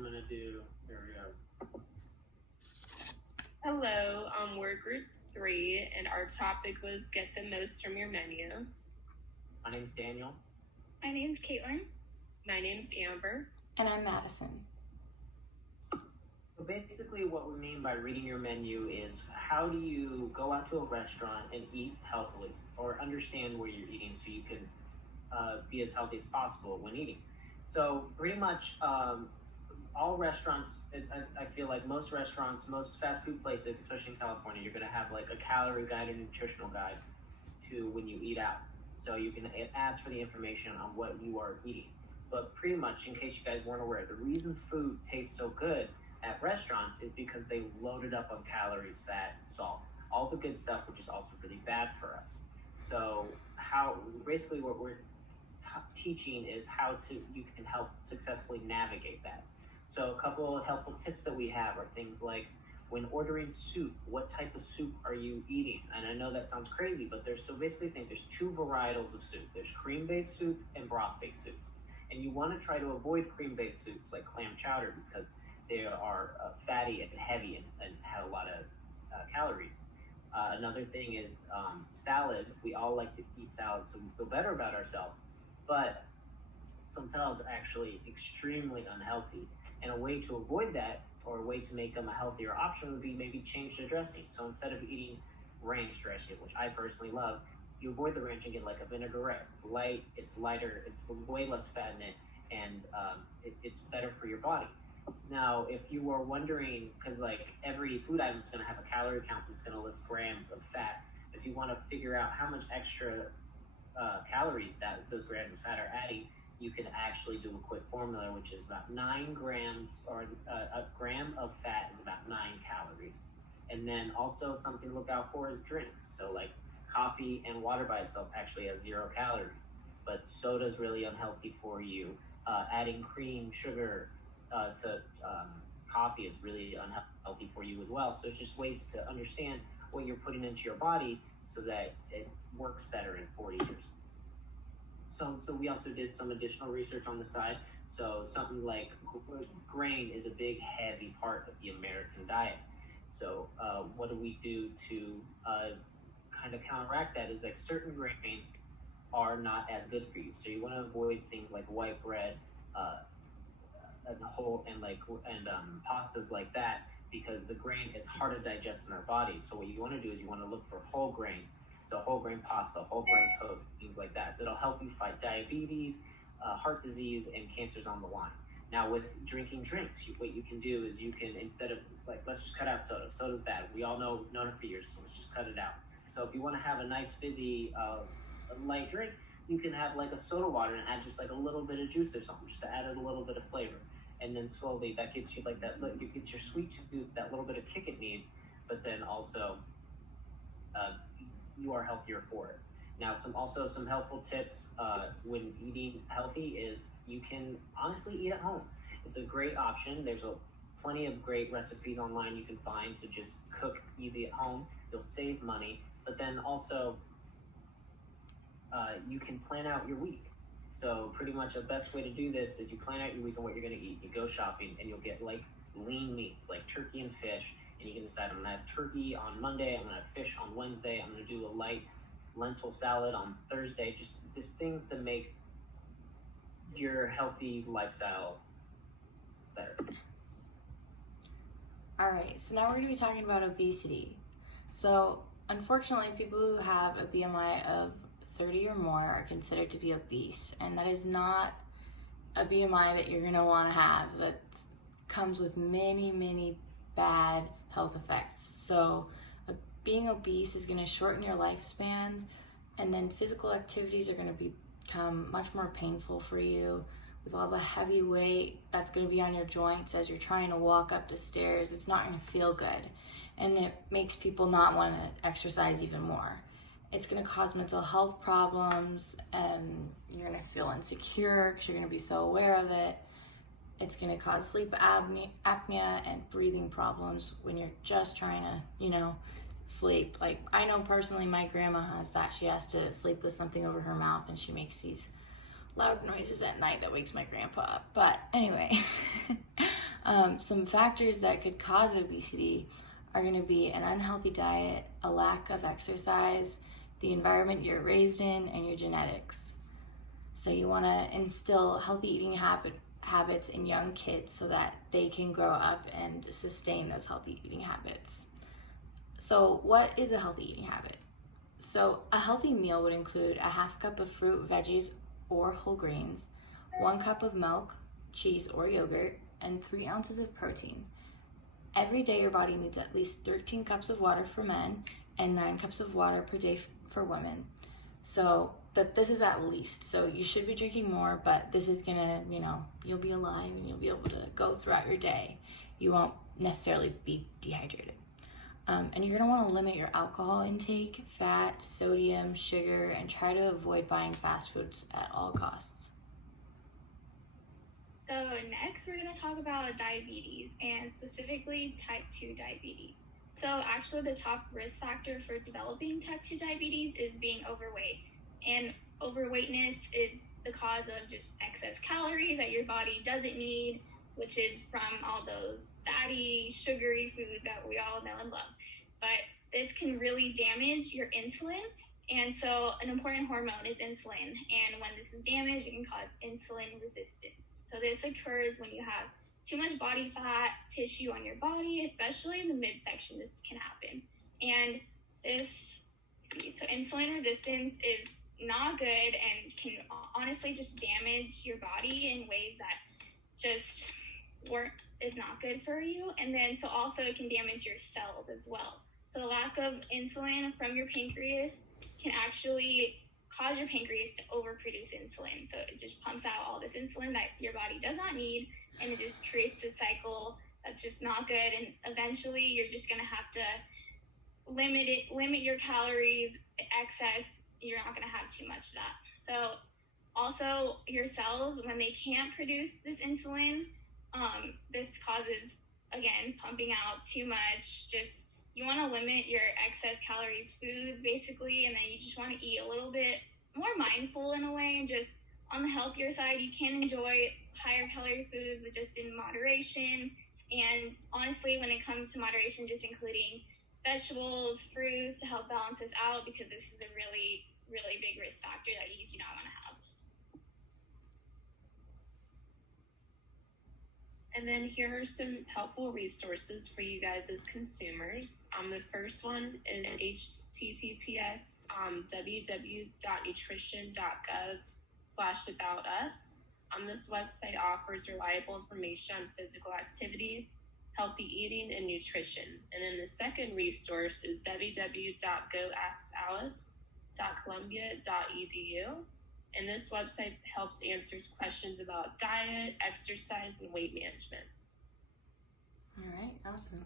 I'm gonna do, here we go. Hello, we're group 3, and our topic was get the most from your menu. My name's Daniel. My name's Caitlin. My name's Amber. And I'm Madison. So basically what we mean by reading your menu is how do you go out to a restaurant and eat healthily, or understand where you're eating so you can be as healthy as possible when eating. So pretty much all restaurants, I feel like most restaurants, most fast food places, especially in California, you're going to have like a calorie guide or nutritional guide to when you eat out. So you can ask for the information on what you are eating. But pretty much, in case you guys weren't aware, the reason food tastes so good at restaurants is because they loaded up on calories, fat, and salt. All the good stuff, which is also really bad for us. So basically what we're teaching is how you can help successfully navigate that. So a couple of helpful tips that we have are things like, when ordering soup, what type of soup are you eating? And I know that sounds crazy, but there's two varietals of soup. There's cream-based soup and broth-based soups. And you want to try to avoid cream-based soups like clam chowder because they are fatty and heavy and have a lot of calories. Another thing is salads. We all like to eat salads so we feel better about ourselves. But some salads are actually extremely unhealthy. And a way to avoid that, or a way to make them a healthier option, would be maybe change the dressing. So instead of eating ranch dressing, which I personally love, you avoid the ranch and get like a vinaigrette. It's light, it's lighter, it's way less fat in it, and it's better for your body. Now, if you are wondering, because like every food item is going to have a calorie count that's going to list grams of fat, if you want to figure out how much extra calories that those grams of fat are adding, you can actually do a quick formula, which is about 9 grams, or a gram of fat is about 9 calories. And then also something to look out for is drinks. So like coffee and water by itself actually has 0 calories, but soda is really unhealthy for you. Adding cream, sugar to coffee is really unhealthy for you as well. So it's just ways to understand what you're putting into your body so that it works better in 40 years. So we also did some additional research on the side. So something like grain is a big, heavy part of the American diet. So what do we do to kind of counteract that is like certain grains are not as good for you. So you want to avoid things like white bread and pastas like that, because the grain is hard to digest in our body. So what you want to do is you want to look for whole grain. So whole grain pasta, whole grain toast, things like that. That'll help you fight diabetes, heart disease, and cancers on the line. Now with drinking drinks, what you can do is you can, instead of like, let's just cut out soda. Soda's bad. We all known it for years, so let's just cut it out. So if you want to have a nice fizzy light drink, you can have like a soda water and add just like a little bit of juice or something, just to add a little bit of flavor. And then slowly that gets you like that, it gets your sweet tooth that little bit of kick it needs, but then also you are healthier for it. Now, some helpful tips when eating healthy is you can honestly eat at home. It's a great option. There's plenty of great recipes online you can find to just cook easy at home. You'll save money, but then also you can plan out your week. So pretty much the best way to do this is you plan out your week and what you're going to eat. You go shopping and you'll get like lean meats like turkey and fish, and you can decide, I'm going to have turkey on Monday, I'm going to have fish on Wednesday, I'm going to do a light lentil salad on Thursday. Just things to make your healthy lifestyle better. All right, so now we're going to be talking about obesity. So unfortunately, people who have a BMI of 30 or more are considered to be obese, and that is not a BMI that you're going to want to have. That comes with many bad health effects. So being obese is going to shorten your lifespan, and then physical activities are going to become much more painful for you with all the heavy weight that's going to be on your joints as you're trying to walk up the stairs. It's not going to feel good, and it makes people not want to exercise even more. It's going to cause mental health problems, and you're going to feel insecure because you're going to be so aware of it. It's going to cause sleep apnea and breathing problems when you're just trying to, sleep. Like, I know personally my grandma has that. She has to sleep with something over her mouth, and she makes these loud noises at night that wakes my grandpa up. But anyways, Some factors that could cause obesity are going to be an unhealthy diet, a lack of exercise, the environment you're raised in, and your genetics. So you want to instill healthy eating habits in young kids so that they can grow up and sustain those healthy eating habits. So what is a healthy eating habit? So a healthy meal would include a half cup of fruit, veggies, or whole grains, 1 cup of milk, cheese, or yogurt, and 3 ounces of protein. Every day your body needs at least 13 cups of water for men and 9 cups of water per day for women. So this is at least. So you should be drinking more, but this is gonna, you'll be alive and you'll be able to go throughout your day. You won't necessarily be dehydrated. And you're gonna wanna limit your alcohol intake, fat, sodium, sugar, and try to avoid buying fast foods at all costs. So next we're going to talk about diabetes, and specifically type 2 diabetes. So actually the top risk factor for developing type 2 diabetes is being overweight. And overweightness is the cause of just excess calories that your body doesn't need, which is from all those fatty, sugary foods that we all know and love. But this can really damage your insulin. And so an important hormone is insulin. And when this is damaged, it can cause insulin resistance. So this occurs when you have too much body fat tissue on your body, especially in the midsection. This can happen. And so insulin resistance is not good and can honestly just damage your body in ways that just is not good for you. And then so also it can damage your cells as well. So the lack of insulin from your pancreas can actually cause your pancreas to overproduce insulin. So it just pumps out all this insulin that your body does not need, and it just creates a cycle that's just not good. And eventually you're just going to have to limit your calories, excess. You're not going to have too much of that. So also your cells, when they can't produce this insulin, this causes, again, pumping out too much. Just you want to limit your excess calories foods basically, and then you just want to eat a little bit more mindful in a way, and just on the healthier side, you can enjoy higher calorie foods, but just in moderation. And honestly, when it comes to moderation, just including vegetables, fruits to help balance this out, because this is a really, really big risk factor that you do not want to have. And then here are some helpful resources for you guys as consumers. The first one is https www.nutrition.gov/aboutus. This website offers reliable information on physical activity, healthy eating, and nutrition. And then the second resource is www.goaskalice.columbia.edu. And this website helps answers questions about diet, exercise, and weight management. All right, awesome.